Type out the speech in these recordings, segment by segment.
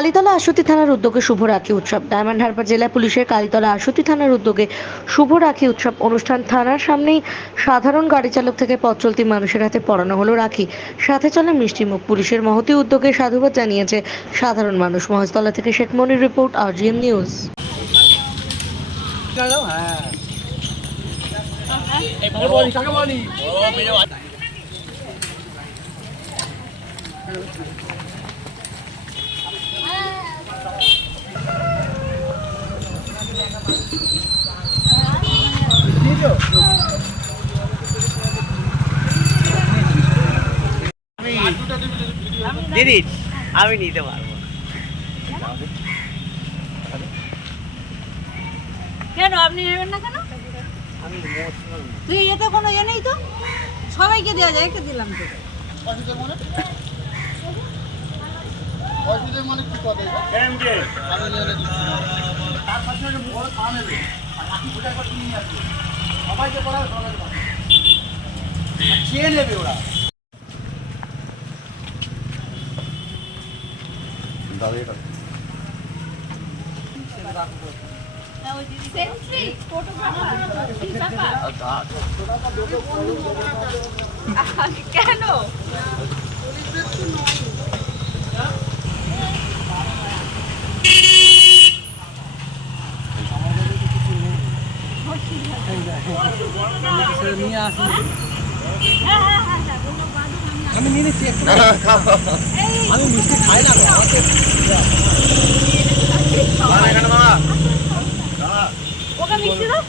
কালীতলা আশুতি থানার উদ্যোগে শুভ রাখি উৎসব। ডায়মন্ড হারবার জেলা পুলিশের কালীতলা আশুতি থানার উদ্যোগে শুভ রাখি উৎসব অনুষ্ঠান। থানার সামনেই সাধারণ গাড়ি চালক থেকে পথ চলতি মানুষের হাতে পরানো হলো রাখি, সাথে চলে মিষ্টিমুখ। পুলিশের মহতি উদ্যোগে সাধুবাদ জানিয়েছে সাধারণ মানুষ। মহেশতলা থেকে শেখ মনির রিপোর্ট, RGM নিউজ। দিদি আমি নিতে পারবো। কেন আপনি নেবেন না কেন? তুই এতে কোনো ইয়ে নেই তো, সবাইকে দেওয়া যায়, একটা দিলাম তো। কেন আমি নিয়ে নিচ্ছি, আমি মিষ্টি খাই না। ওকে মিষ্টি দাও।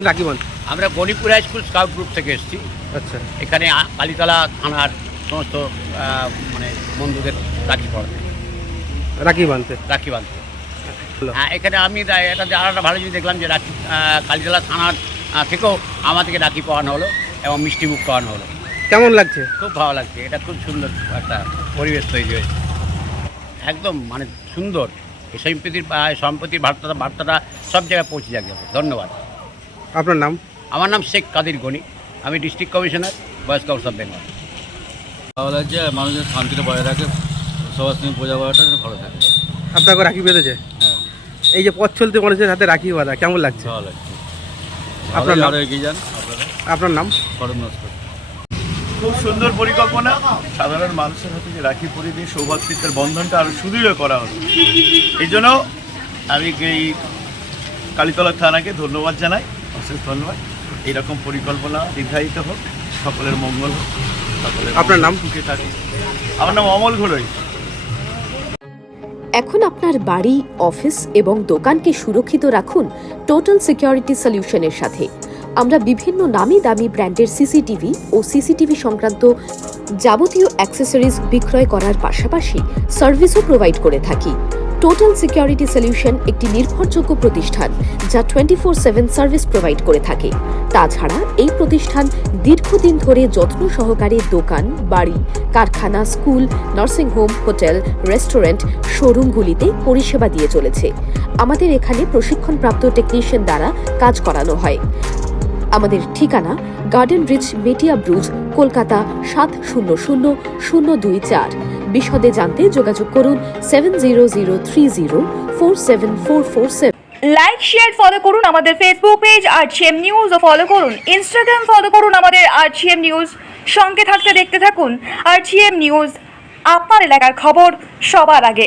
রাখি বান আমরা Ganipur high school scout group থেকে এসেছি। আচ্ছা, এখানে কালীতলা থানার সমস্ত মানে বন্ধুদের রাখি পড়াতে, রাখি বানতে রাখি বাঁধতে। হ্যাঁ, এখানে আমি একটা আরেকটা ভালো জিনিস দেখলাম যে রাখি কালীতলা থানার থেকেও আমাদেরকে রাখি পাওয়ানো হলো এবং মিষ্টিমুখ পাওয়ানো হলো। কেমন লাগছে? খুব ভালো লাগছে, এটা খুব সুন্দর একটা পরিবেশ তৈরি হয়েছে, একদম মানে সুন্দর। এই সম্প্রতির বার্তাটা সব জায়গায় পৌঁছে যাবে। ধন্যবাদ। আপনার নাম? আমার নাম শেখ কাদির গনি, আমি district commissioner boys council of Bengal. ভালো লাগছে, মানুষের শান্তিটা বজায় রাখে, সবার সঙ্গে পূজা করাটা ভালো থাকে। আপনাকে রাখি বেঁধেছে? হ্যাঁ, এই যে পথ চলতে মানুষের হাতে রাখি বাঁধা, কেমন লাগছে? ভালো লাগছে। আপনার নাম? আরও এগিয়ে যান আপনারা। আপনার নাম? করম নস্কর। খুব সুন্দর পরিকল্পনা। সাধারণ মানুষের হাতে যে রাখি পরিয়ে দিয়ে সৌভাতৃত্বের বন্ধনটা আরও সুদৃঢ় করা হলো, এই জন্য আমি এই কালীতলা থানাকে ধন্যবাদ জানাই, অশেষ ধন্যবাদ। এইরকম পরিকল্পনা দীর্ঘায়িত হোক, সকলের মঙ্গল হোক, সকলের। আপনার নাম? সুখে থাকি। আমার নাম অমল ঘোড়ই। এখন আপনার বাড়ি, অফিস এবং দোকানকে সুরক্ষিত রাখুন টোটাল সিকিউরিটি সলিউশনের সাথে। আমরা বিভিন্ন নামি দামি ব্র্যান্ডের সিসিটিভি ও সিসিটিভি সংক্রান্ত যাবতীয় অ্যাক্সেসরিজ বিক্রয় করার পাশাপাশি সার্ভিসও প্রোভাইড করে থাকি। টোটাল সিকিউরিটি সলিউশন একটি নির্ভরযোগ্য প্রতিষ্ঠান যা 24/7 সার্ভিস প্রোভাইড করে থাকে। তাছাড়া এই প্রতিষ্ঠান দীর্ঘদিন ধরে যত্ন সহকারে দোকান, বাড়ি, কারখানা, স্কুল, নার্সিংহোম, হোটেল, রেস্টুরেন্ট, শোরুমগুলিতে পরিষেবা দিয়ে চলেছে। আমাদের এখানে প্রশিক্ষণপ্রাপ্ত টেকনিশিয়ান দ্বারা কাজ করানো হয়। আমাদের ঠিকানা গার্ডেন রিচ, মেটিয়া ব্রুজ, কলকাতা 700024। বিশদে জানতে যোগাযোগ করুন 7003047447। লাইক শেয়ার ফলো করুন আমাদের ফেসবুক পেজ আরজিএম নিউজ ও ফলো করুন ইনস্টাগ্রাম ফলো করুন আমাদের আরজিএম নিউজ। সঙ্গে থাকতে দেখতে থাকুন আরজিএম নিউজ, আপনার এলাকার খবর সবার আগে।